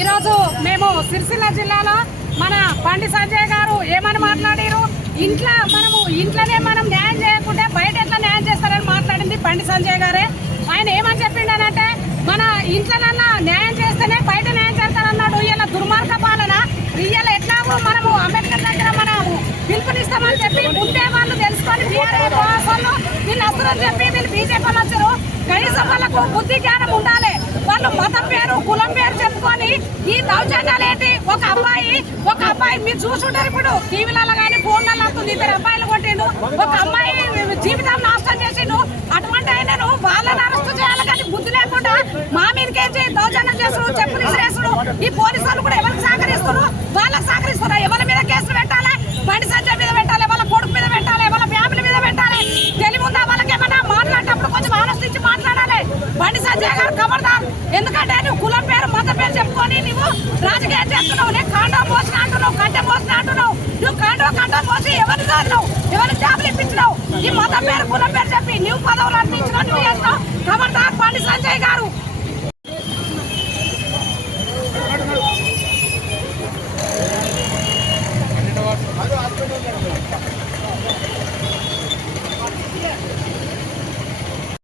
ఈరోజు మేము సిరిసిల్ల జిల్లాలో మన బండి సంజయ్ గారు ఏమని మాట్లాడారు, ఇంట్లోనే మనం న్యాయం చేయకుంటే బయట ఎట్లా న్యాయం చేస్తారని మాట్లాడింది బండి సంజయ్ గారే. ఆయన ఏమని చెప్పిండనంటే మన ఇంట్లోనన్నా న్యాయం చేస్తేనే బయట న్యాయం చేస్తారన్నాడు. ఇలా దుర్మార్గ పాలన రియల్ ఎట్లాగో మనము అంబేద్కర్ దగ్గర మనము పిలుపునిస్తామని చెప్పి ముందే వాళ్ళు తెలుసుకొని బీఆర్ఎస్ వాళ్ళు వీళ్ళు వస్తారని చెప్పి వీళ్ళు బీజేపీ వాళ్ళు వచ్చారు. కనీసం వాళ్ళకు బుద్ధి జ్ఞానం ఉండాలి. వాళ్ళు మతం పేరు కులం పేరు చెప్పుకొని ఈ దౌర్జన్యాలు ఏంటి? ఒక అబ్బాయి మీరు చూసుంటారు ఇప్పుడు టీవీలలో కానీ ఫోన్లలో వస్తుంది, 2 అబ్బాయిలు కొట్టిండు, ఒక అమ్మాయి జీవితం నాశనం చేసిండు. అటువంటి ఆయనను వాళ్ళని అరెస్ట్ చేయాలి కానీ బుద్ధి లేకుండా మా మీదకేసి దౌర్జన్యం చేసుడు, చెప్పులు విసిరేసుడు. ఈ పోలీసు వాళ్ళు కూడా ఎవరికి సహకరిస్తున్నారు? వాళ్ళకి సహకరిస్తున్నారు. ఎవరి మీద కేసులు పెట్టాలి? బండి సంజయ్ మీద పెట్టాలి, వాళ్ళ కొడుకు మీద పెట్టాలి, వాళ్ళ ఫ్యామిలీ మీద పెట్టాలి. తెలివి ఉందా వాళ్ళకి? ఏమన్నా మాట్లాడేటప్పుడు కొంచెం ఆలోచించి మాట్లాడాలి. బండి సంజయ్ గారు ఖబర్దార్. ఎందుకంటే నువ్వు కులం పేరు మతం పేరు చెప్పుకొని నువ్వు రాజకీయం చేస్తున్నావు. నేను కాండో పోసిన అంటున్నావు, కట్టె పోసిన అంటున్నావు. నువ్వు కాండో పోసి ఎవరిని చదివినావు, ఎవరిని జాబులు ఇప్పించినావు? ఈ మతం పేరు కులం పేరు చెప్పి నువ్వు పదవులు అనిపించినావు, నువ్వు చేస్తావు.